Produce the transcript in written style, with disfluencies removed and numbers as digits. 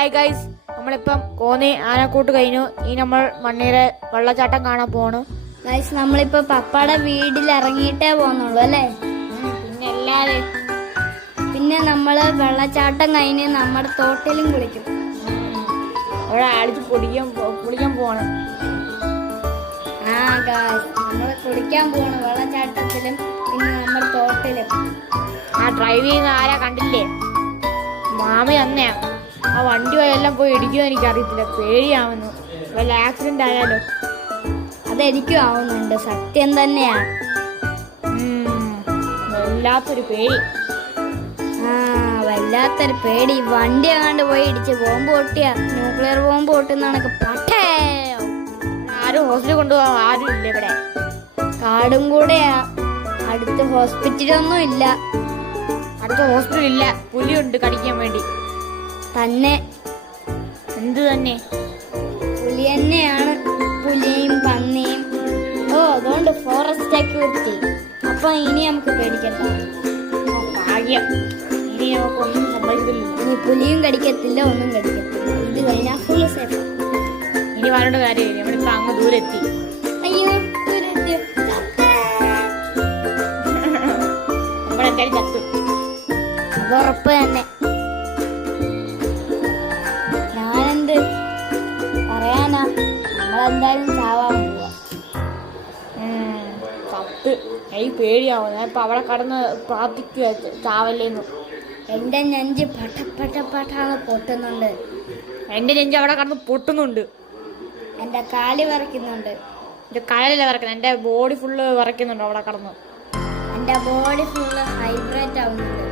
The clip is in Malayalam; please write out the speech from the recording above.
ഹായ് ഗൈസ്, നമ്മളിപ്പം കോന്നി ആനക്കൂട്ട് കഴിഞ്ഞു. ഇനി നമ്മൾ മണ്ണിയുടെ വെള്ളച്ചാട്ടം കാണാൻ പോണു. ഗൈസ്, നമ്മളിപ്പോ പപ്പയുടെ വീട്ടിൽ ഇറങ്ങിയിട്ടേ പോകുന്നുള്ളൂ അല്ലേ? പിന്നെ നമ്മള് വെള്ളച്ചാട്ടം കഴിഞ്ഞ് നമ്മുടെ തോട്ടിലും കുളിക്കും. അവിടെ അടിച്ച് കുളിക്കാൻ പോവാണ്. ഗൈസ്, നമ്മള് കുളിക്കാൻ പോണു വെള്ളച്ചാട്ടത്തിലും പിന്നെ നമ്മുടെ തോട്ടിലും. ആ ഡ്രൈവ് ചെയ്യുന്ന ആരാ കണ്ടില്ലേ? മാമി തന്നെയാ. ആ വണ്ടി എല്ലാം പോയി ഇടിക്കുമോ എനിക്കറിയത്തില്ല, പേടിയാവുന്നു. വല്ല ആക്സിഡന്റ് ആയാലോ? അതെനിക്കും ആവുന്നുണ്ട്, സത്യം തന്നെയാ. വല്ലാത്തൊരു പേടി. വല്ലാത്തൊരു പേടി. വണ്ടി അങ്ങാണ്ട് പോയി ഇടിച്ച് ബോംബ് പൊട്ടിയ ന്യൂക്ലിയർ ബോംബ് പൊട്ടുന്നതൊക്കെ പട്ടേ. ആരും ഹോസ്പിറ്റലിൽ കൊണ്ടുപോകാൻ ആരും ഇല്ല ഇവിടെ. കാടും കൂടെയാ, അടുത്ത് ഹോസ്പിറ്റലൊന്നും ഇല്ല. അടുത്ത ഹോസ്പിറ്റൽ ഇല്ല. പുലിയുണ്ട് കടിക്കാൻ വേണ്ടി. തന്നെ എന്ത് തന്നെ? പുലി തന്നെയാണ്. പുലിയും പന്നിയും. അതുകൊണ്ട് ഫോറസ്റ്റ് സെക്യൂരിറ്റി. അപ്പൊ ഇനി നമുക്ക് പേടിക്കണ്ട. ഭാഗ്യം. ഇനി നമുക്കൊന്നും സംഭവിക്കില്ല. ഇനി പുലിയും കടിക്കത്തില്ല, ഒന്നും കടിക്കത്തില്ല. ഇത് കഴിഞ്ഞാൽ ഫുൾ സേഫ്. ഇനി പറഞ്ഞ കാര്യമില്ല, നമ്മളിപ്പോ അങ്ങ് ദൂരെ എത്തി. അയ്യോ, നമ്മളെന്തായാലും ചത്തു, അത് ഉറപ്പ് തന്നെ. ഞാനെന്ത് പറയാനാ, നമ്മളെന്തായാലും ചാവാൻ പോവാ. ചത്ത്. എനിക്ക് പേടിയാവും. ഞാൻ ഇപ്പൊ അവിടെ കടന്ന് പ്രാർത്ഥിക്കുക ചാവല്ലേന്ന്. എന്റെ നെഞ്ച് പട്ടപ്പട്ടപ്പട്ടാന്ന് പൊട്ടുന്നുണ്ട്. എന്റെ നെഞ്ച് അവിടെ കടന്ന് പൊട്ടുന്നുണ്ട്. എന്റെ കാല് വിറയ്ക്കുന്നുണ്ട്. എന്റെ കാലല്ല വിറക്കുന്നത്, എന്റെ ബോഡി ഫുള്ള് വിറയ്ക്കുന്നുണ്ട് അവിടെ കടന്ന്. എന്റെ ബോഡി ഫുള്ള് ഹൈബ്രേറ്റ് ആവുന്നുണ്ട്.